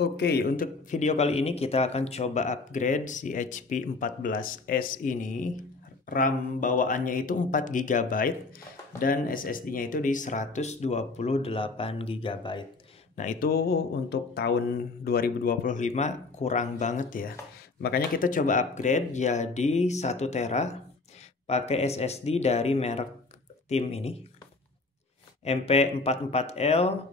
Oke, untuk video kali ini kita akan coba upgrade si HP 14S ini. RAM bawaannya itu 4 GB dan SSD-nya itu di 128 GB. Nah, itu untuk tahun 2025 kurang banget ya. Makanya kita coba upgrade jadi 1 tera pakai SSD dari merek tim ini. MP44L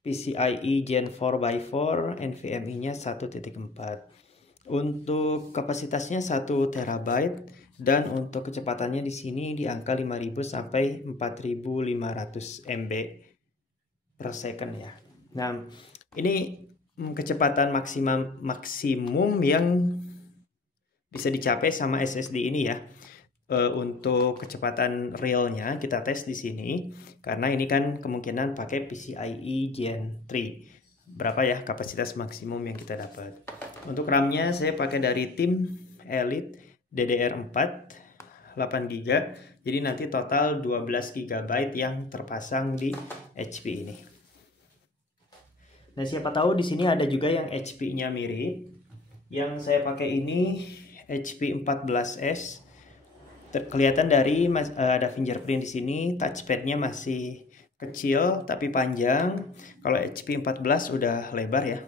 PCIe Gen 4x4, NVMe-nya 1.4. Untuk kapasitasnya 1 terabyte dan untuk kecepatannya di sini di angka 5000 sampai 4500 MB per second ya. Nah, ini kecepatan maksimum yang bisa dicapai sama SSD ini ya. Untuk kecepatan realnya kita tes di sini karena ini kan kemungkinan pakai PCIe Gen 3. Berapa ya kapasitas maksimum yang kita dapat? Untuk RAM-nya saya pakai dari tim Elite DDR4 8GB. Jadi nanti total 12 GB yang terpasang di HP ini. Nah, siapa tahu di sini ada juga yang HP-nya mirip. Yang saya pakai ini HP 14S. Kelihatan dari ada fingerprint di sini, touchpad-nya masih kecil tapi panjang. Kalau HP 14 udah lebar ya.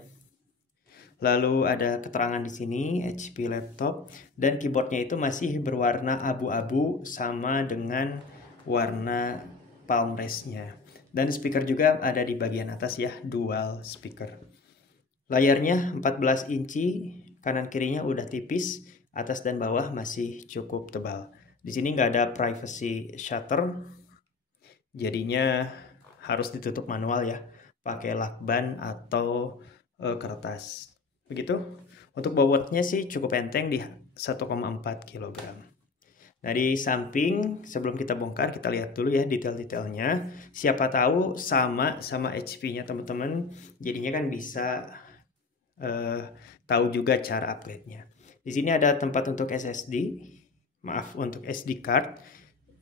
Lalu ada keterangan di sini HP laptop dan keyboardnya itu masih berwarna abu-abu sama dengan warna palm rest-nya. Dan speaker juga ada di bagian atas ya, dual speaker. Layarnya 14 inci, kanan kirinya udah tipis, atas dan bawah masih cukup tebal. Di sini nggak ada privacy shutter, jadinya harus ditutup manual ya, pakai lakban atau kertas. Begitu. Untuk bobotnya sih cukup enteng di 1,4 kg. Nah, di samping sebelum kita bongkar kita lihat dulu ya detail-detailnya. Siapa tahu sama HP-nya teman-teman, jadinya kan bisa tahu juga cara upgrade-nya. Di sini ada tempat untuk SSD. Maaf, untuk SD card.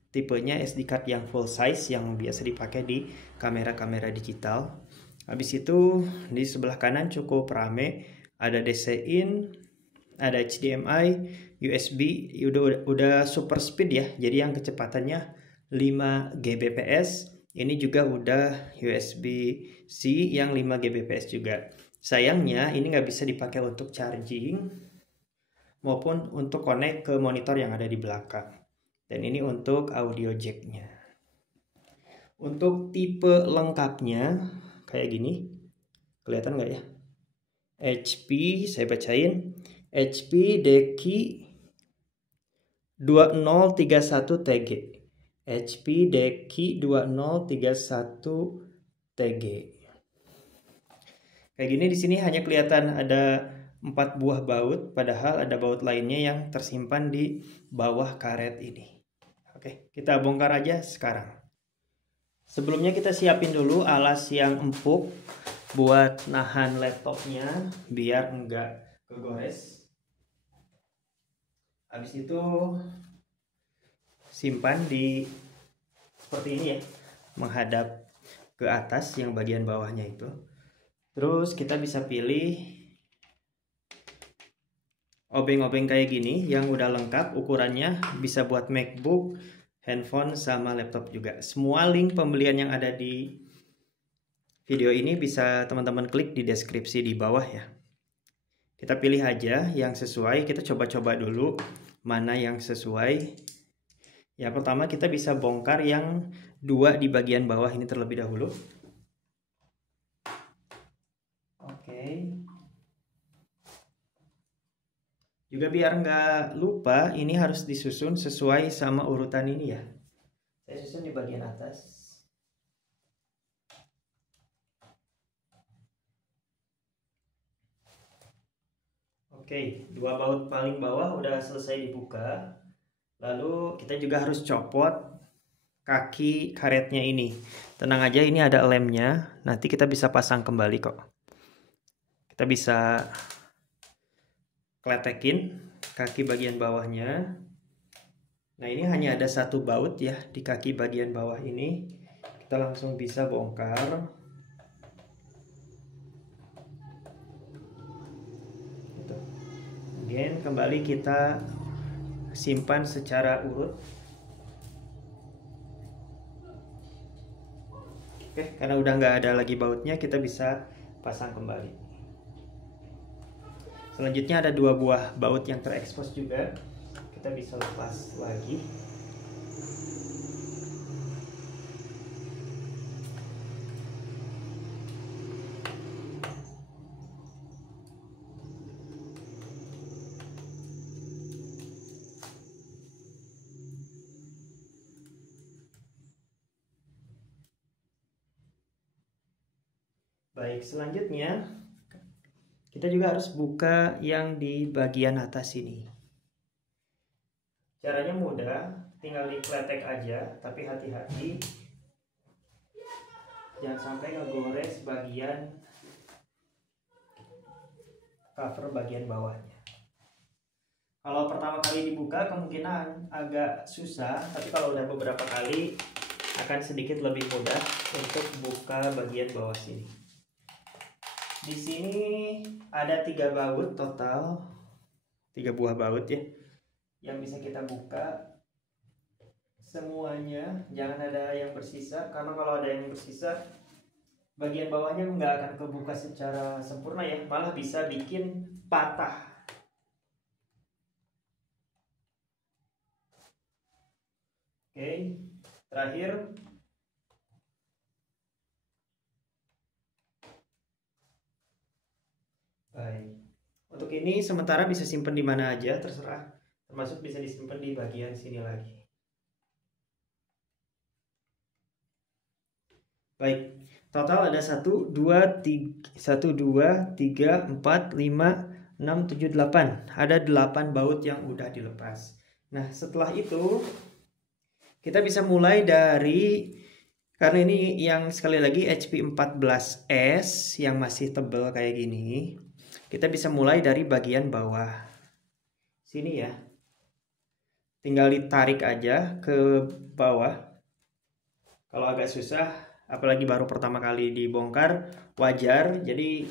Tipenya SD card yang full size yang biasa dipakai di kamera-kamera digital. Habis itu di sebelah kanan cukup rame, ada DC in, ada HDMI, USB, udah super speed ya. Jadi yang kecepatannya 5 Gbps. Ini juga udah USB-C yang 5 Gbps juga. Sayangnya ini nggak bisa dipakai untuk charging maupun untuk connect ke monitor yang ada di belakang. Dan ini untuk audio jack-nya. Untuk tipe lengkapnya kayak gini. Kelihatan nggak ya? HP, saya bacain. HP Deki 2031 TG. HP Deki 2031 TG. Kayak gini di sini hanya kelihatan ada 4 buah baut, padahal ada baut lainnya yang tersimpan di bawah karet ini. Oke, kita bongkar aja sekarang. Sebelumnya kita siapin dulu alas yang empuk buat nahan laptopnya biar enggak kegores. Habis itu simpan di seperti ini ya, menghadap ke atas yang bagian bawahnya itu. Terus kita bisa pilih obeng-obeng kayak gini yang udah lengkap, ukurannya bisa buat MacBook, handphone, sama laptop juga. Semua link pembelian yang ada di video ini bisa teman-teman klik di deskripsi di bawah ya. Kita pilih aja yang sesuai, kita coba-coba dulu mana yang sesuai. Ya, pertama kita bisa bongkar yang 2 di bagian bawah ini terlebih dahulu. Oke. Juga biar nggak lupa, ini harus disusun sesuai sama urutan ini ya. Saya susun di bagian atas. Oke, 2 baut paling bawah udah selesai dibuka. Lalu kita juga harus copot kaki karetnya ini. Tenang aja, ini ada lemnya. Nanti kita bisa pasang kembali kok. Kita bisa kletekin kaki bagian bawahnya. Nah, ini hanya ada 1 baut ya di kaki bagian bawah ini. Kita langsung bisa bongkar. kemudian kembali kita simpan secara urut. Oke, karena udah nggak ada lagi bautnya, kita bisa pasang kembali. Selanjutnya ada 2 buah baut yang terekspos juga, kita bisa lepas lagi. Baik, selanjutnya kita juga harus buka yang di bagian atas ini. Caranya mudah, tinggal dikletek aja, tapi hati-hati jangan sampai ngegores bagian cover bagian bawahnya. Kalau pertama kali dibuka kemungkinan agak susah, tapi kalau udah beberapa kali akan sedikit lebih mudah untuk buka bagian bawah sini. Di sini ada 3 baut total, 3 buah baut ya, yang bisa kita buka semuanya. Jangan ada yang bersisa, karena kalau ada yang bersisa bagian bawahnya nggak akan kebuka secara sempurna ya, malah bisa bikin patah. Oke, terakhir baik. Untuk ini sementara bisa simpan di mana aja, terserah. Termasuk bisa disimpan di bagian sini lagi. Baik, total ada 1, 2, 3, 1, 2, 3, 4, 5, 6, 7, 8. Ada 8 baut yang udah dilepas. Nah, setelah itu kita bisa mulai dari, karena ini yang sekali lagi HP 14S yang masih tebal kayak gini, kita bisa mulai dari bagian bawah sini ya. Tinggal ditarik aja ke bawah. Kalau agak susah, apalagi baru pertama kali dibongkar, wajar, jadi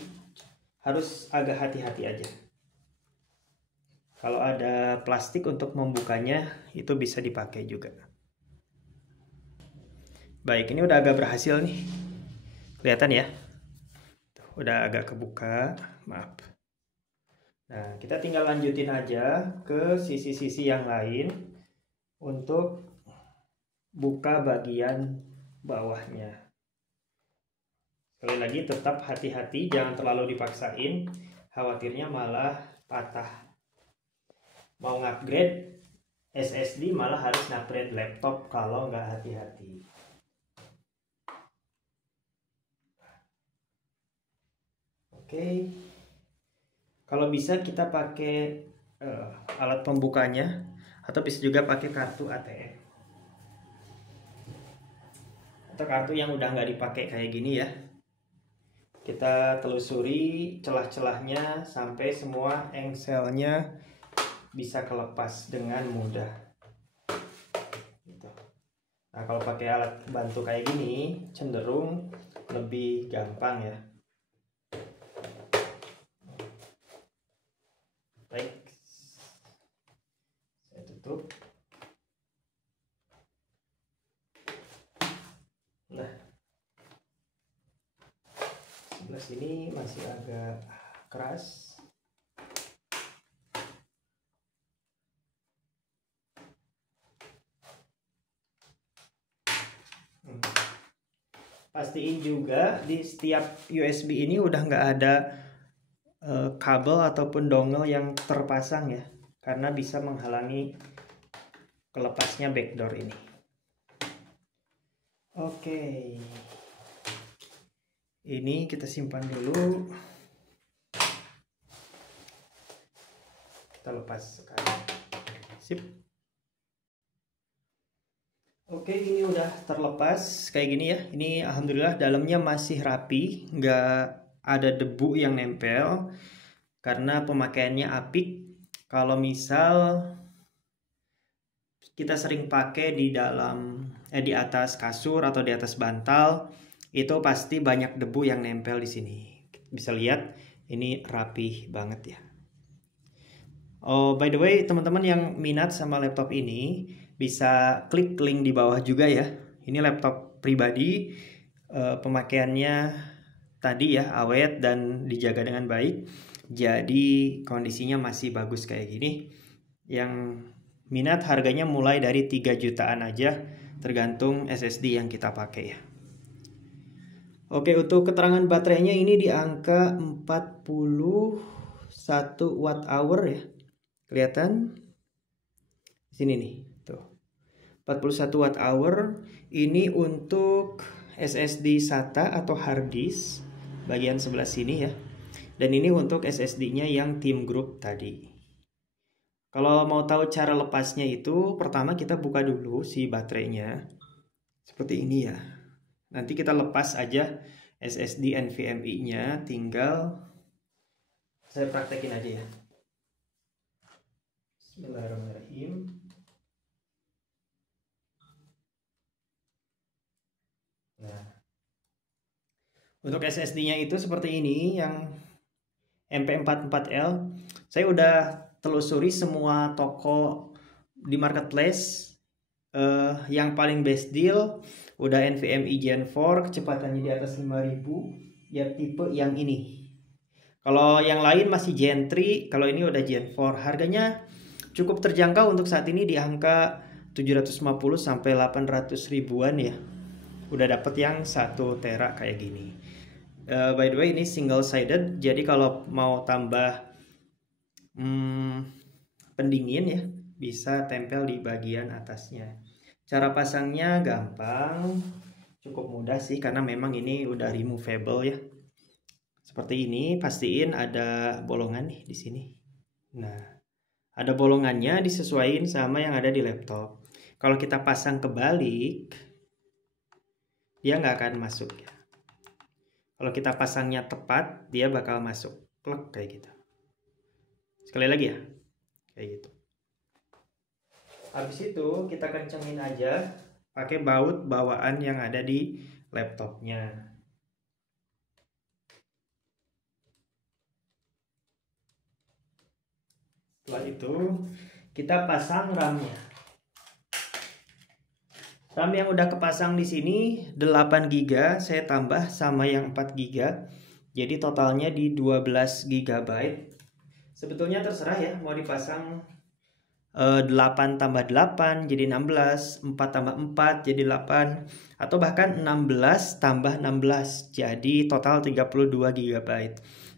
harus agak hati-hati aja. Kalau ada plastik untuk membukanya, itu bisa dipakai juga. Baik, ini udah agak berhasil nih. Kelihatan ya? Udah agak kebuka, maaf. Nah, kita tinggal lanjutin aja ke sisi-sisi yang lain untuk buka bagian bawahnya. Sekali lagi tetap hati-hati, jangan terlalu dipaksain, khawatirnya malah patah. Mau ngupgrade SSD malah harus ngupgrade laptop kalau nggak hati-hati. Oke, kalau bisa kita pakai alat pembukanya, atau bisa juga pakai kartu ATM atau kartu yang udah nggak dipakai kayak gini ya. Kita telusuri celah-celahnya sampai semua engselnya bisa kelepas dengan mudah. Gitu. Nah, kalau pakai alat bantu kayak gini cenderung lebih gampang ya. Baik, saya tutup. Nah, sebelah sini masih agak keras. Pastiin juga di setiap USB ini udah nggak ada kabel ataupun dongle yang terpasang ya, karena bisa menghalangi kelepasnya backdoor ini. Oke, ini kita simpan dulu, kita lepas sekarang. Sip. Oke, ini udah terlepas kayak gini ya. Ini alhamdulillah dalamnya masih rapi, nggak ada debu yang nempel karena pemakaiannya apik. Kalau misal kita sering pakai di di atas kasur atau di atas bantal, itu pasti banyak debu yang nempel di sini. Bisa lihat ini rapih banget ya. Oh, by the way, teman-teman yang minat sama laptop ini bisa klik link di bawah juga ya. Ini laptop pribadi, pemakaiannya tadi ya awet dan dijaga dengan baik. Jadi kondisinya masih bagus kayak gini. Yang minat harganya mulai dari 3 jutaan aja, tergantung SSD yang kita pakai ya. Oke, untuk keterangan baterainya ini di angka 41 watt hour ya. Kelihatan sini nih, tuh. 41 watt hour ini untuk SSD SATA atau hard disk bagian sebelah sini ya. Dan ini untuk SSD-nya yang Team Group tadi. Kalau mau tahu cara lepasnya itu, pertama kita buka dulu si baterainya. Seperti ini ya. Nanti kita lepas aja SSD NVMe-nya, tinggal saya praktekin aja ya. Bismillahirrahmanirrahim. Nah, untuk SSD-nya itu seperti ini, yang MP44L. Saya udah telusuri semua toko di marketplace. Yang paling best deal udah NVMe Gen 4, kecepatannya di atas 5000 ya, tipe yang ini. Kalau yang lain masih Gen 3, kalau ini udah Gen 4. Harganya cukup terjangkau untuk saat ini di angka 750 sampai 800 ribuan ya. Udah dapet yang 1 tera kayak gini. By the way, ini single sided, jadi kalau mau tambah pendingin ya, bisa tempel di bagian atasnya. Cara pasangnya gampang, cukup mudah sih, karena memang ini udah removable ya. Seperti ini, pastiin ada bolongan nih di sini. Nah, ada bolongannya, disesuaikan sama yang ada di laptop. Kalau kita pasang kebalik, dia nggak akan masuk ya. Kalau kita pasangnya tepat, dia bakal masuk. Plek kayak gitu. Sekali lagi ya, kayak gitu. Habis itu kita kencengin aja pakai baut bawaan yang ada di laptopnya. Setelah itu kita pasang RAM-nya. RAM yang udah kepasang di sini 8 GB, saya tambah sama yang 4 GB. Jadi totalnya di 12 GB. Sebetulnya terserah ya, mau dipasang 8 tambah 8 jadi 16, 4 tambah 4 jadi 8, atau bahkan 16 tambah 16 jadi total 32 GB.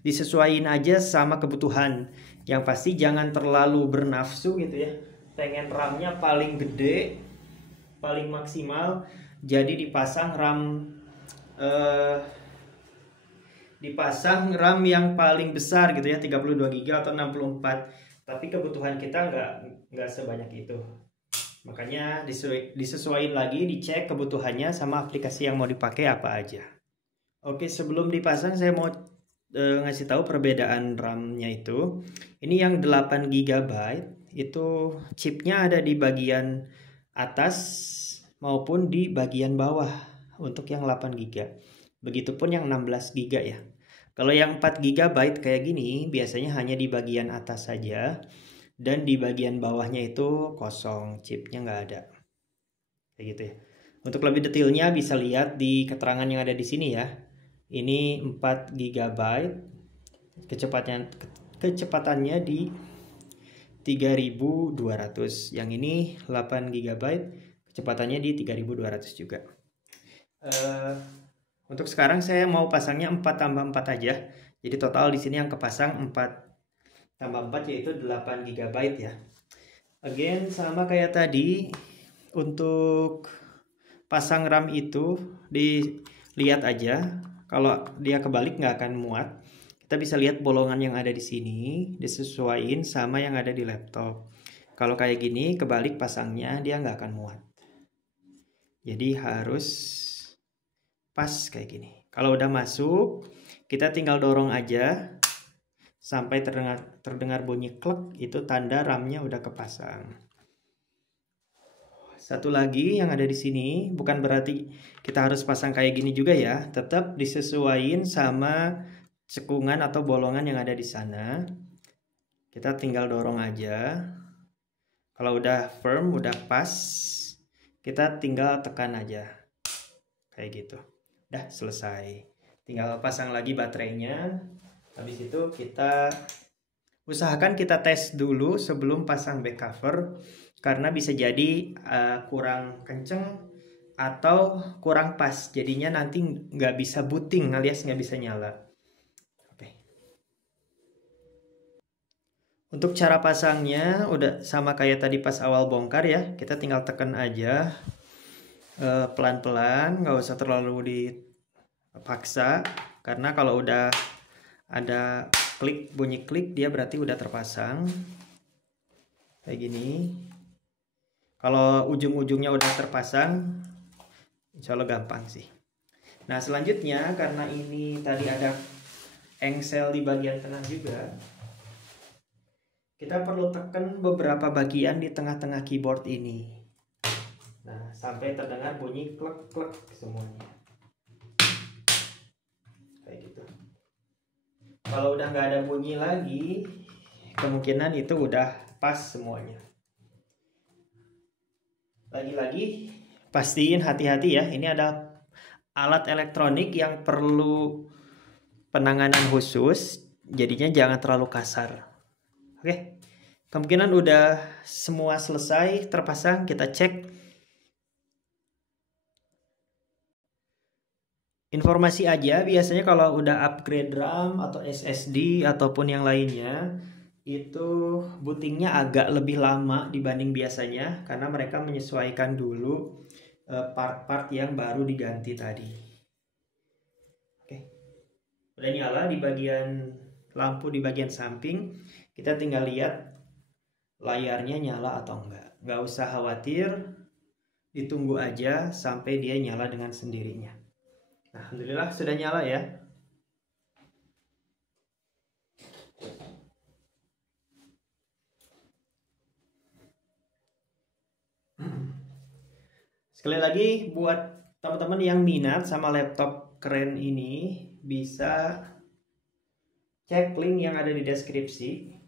Disesuaikan aja sama kebutuhan. Yang pasti jangan terlalu bernafsu gitu ya. Pengen RAM-nya paling gede, paling maksimal, jadi dipasang RAM yang paling besar gitu ya, 32 GB atau 64. Tapi kebutuhan kita nggak sebanyak itu. Makanya disesuaikan lagi, dicek kebutuhannya sama aplikasi yang mau dipakai apa aja. Oke, sebelum dipasang saya mau ngasih tahu perbedaan RAM-nya itu. Ini yang 8 GB itu chipnya ada di bagian atas maupun di bagian bawah untuk yang 8 GB. Begitupun yang 16 GB ya. Kalau yang 4 GB kayak gini biasanya hanya di bagian atas saja, dan di bagian bawahnya itu kosong, chipnya nggak ada. Kayak gitu ya. Untuk lebih detailnya bisa lihat di keterangan yang ada di sini ya. Ini 4 GB, kecepatannya di 3200. Yang ini 8 GB, kecepatannya di 3200 juga. Untuk sekarang saya mau pasangnya 4 tambah 4 aja. Jadi total di sini yang kepasang 4 tambah 4 yaitu 8 GB ya. Again sama kayak tadi, untuk pasang RAM itu dilihat aja. Kalau dia kebalik nggak akan muat. Kita bisa lihat bolongan yang ada di sini, disesuaikan sama yang ada di laptop. Kalau kayak gini kebalik pasangnya, dia nggak akan muat. Jadi harus pas kayak gini. Kalau udah masuk, kita tinggal dorong aja sampai terdengar bunyi klek, itu tanda RAM-nya udah kepasang. Satu lagi yang ada di sini, bukan berarti kita harus pasang kayak gini juga ya, tetap disesuaikan sama cekungan atau bolongan yang ada di sana. Kita tinggal dorong aja. Kalau udah firm, udah pas, kita tinggal tekan aja. Kayak gitu. Udah selesai. Tinggal pasang lagi baterainya. Habis itu kita usahakan kita tes dulu sebelum pasang back cover. Karena bisa jadi kurang kenceng atau kurang pas. Jadinya nanti nggak bisa booting alias nggak bisa nyala. Untuk cara pasangnya udah sama kayak tadi pas awal bongkar ya. Kita tinggal tekan aja pelan-pelan, nggak usah terlalu dipaksa. Karena kalau udah ada klik, bunyi klik, dia berarti udah terpasang. Kayak gini. Kalau ujung-ujungnya udah terpasang, insya Allah gampang sih. Nah selanjutnya karena ini tadi ada engsel di bagian tengah juga, kita perlu tekan beberapa bagian di tengah-tengah keyboard ini. Nah, sampai terdengar bunyi klek-klek semuanya. Kayak gitu. Kalau udah nggak ada bunyi lagi, kemungkinan itu udah pas semuanya. Lagi-lagi, pastiin hati-hati ya. Ini ada alat elektronik yang perlu penanganan khusus. Jadinya jangan terlalu kasar. Oke, kemungkinan udah semua selesai terpasang, kita cek. Informasi aja, biasanya kalau udah upgrade RAM atau SSD ataupun yang lainnya, itu bootingnya agak lebih lama dibanding biasanya karena mereka menyesuaikan dulu part-part yang baru diganti tadi. Oke, udah nyala di bagian lampu di bagian samping. Kita tinggal lihat layarnya nyala atau enggak. Nggak usah khawatir, ditunggu aja sampai dia nyala dengan sendirinya. Nah, alhamdulillah sudah nyala ya. Sekali lagi buat teman-teman yang minat sama laptop keren ini, bisa cek link yang ada di deskripsi.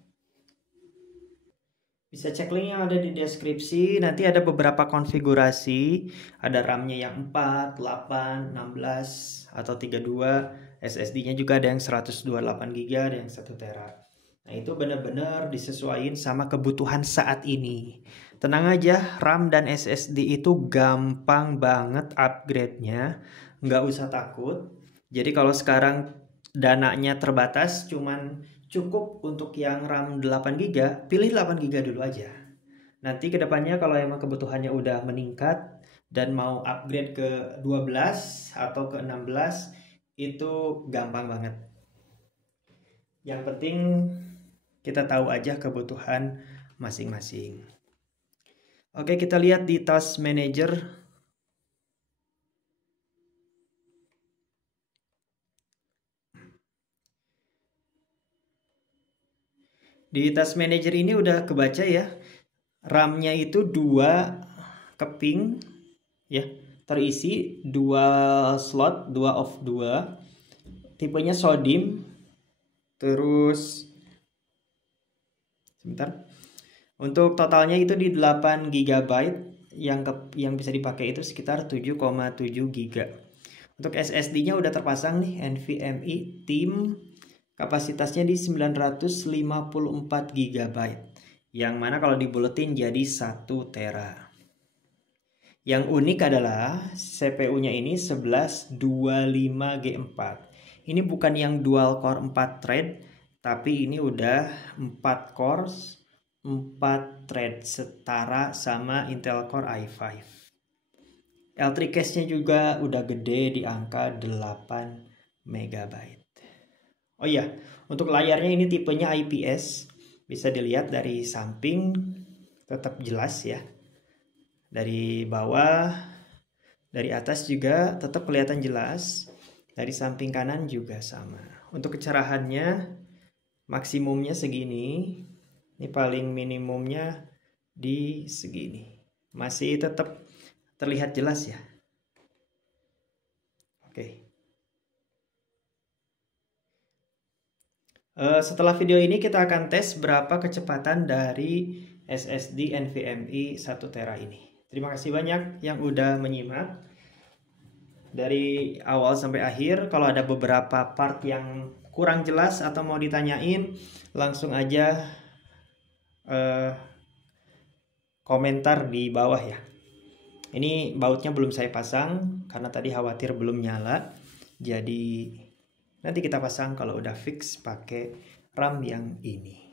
Bisa cek link yang ada di deskripsi, nanti ada beberapa konfigurasi, ada RAM-nya yang 4, 8, 16, atau 32, SSD-nya juga ada yang 128 GB, ada yang 1 tera. Nah itu benar-benar disesuaikan sama kebutuhan saat ini. Tenang aja, RAM dan SSD itu gampang banget upgrade-nya, nggak usah takut. Jadi kalau sekarang dananya terbatas, cuman cukup untuk yang RAM 8 GB, pilih 8 GB dulu aja. Nanti kedepannya kalau emang kebutuhannya udah meningkat dan mau upgrade ke 12 atau ke 16, itu gampang banget. Yang penting kita tahu aja kebutuhan masing-masing. Oke, kita lihat di Task Manager. Di Task Manager ini udah kebaca ya. RAM-nya itu 2 keping ya, terisi 2 slot, 2 of 2. Tipenya SODIMM. Terus sebentar. Untuk totalnya itu di 8 GB, yang bisa dipakai itu sekitar 7,7 GB. Untuk SSD-nya udah terpasang nih, NVMe Team. Kapasitasnya di 954 GB. Yang mana kalau dibuletin jadi 1 tera. Yang unik adalah CPU-nya ini 1125G4. Ini bukan yang dual core 4 thread, tapi ini udah 4 cores, 4 thread setara sama Intel Core i5. L3 cache-nya juga udah gede di angka 8 MB. Oh iya, untuk layarnya ini tipenya IPS. Bisa dilihat dari samping tetap jelas ya. Dari bawah, dari atas juga tetap kelihatan jelas. Dari samping kanan juga sama. Untuk kecerahannya maksimumnya segini. Ini paling minimumnya di segini. Masih tetap terlihat jelas ya. Oke. Setelah video ini kita akan tes berapa kecepatan dari SSD NVMe 1 TB ini. Terima kasih banyak yang udah menyimak dari awal sampai akhir. Kalau ada beberapa part yang kurang jelas atau mau ditanyain, langsung aja komentar di bawah ya. Ini bautnya belum saya pasang karena tadi khawatir belum nyala. Jadi nanti kita pasang kalau udah fix pakai RAM yang ini.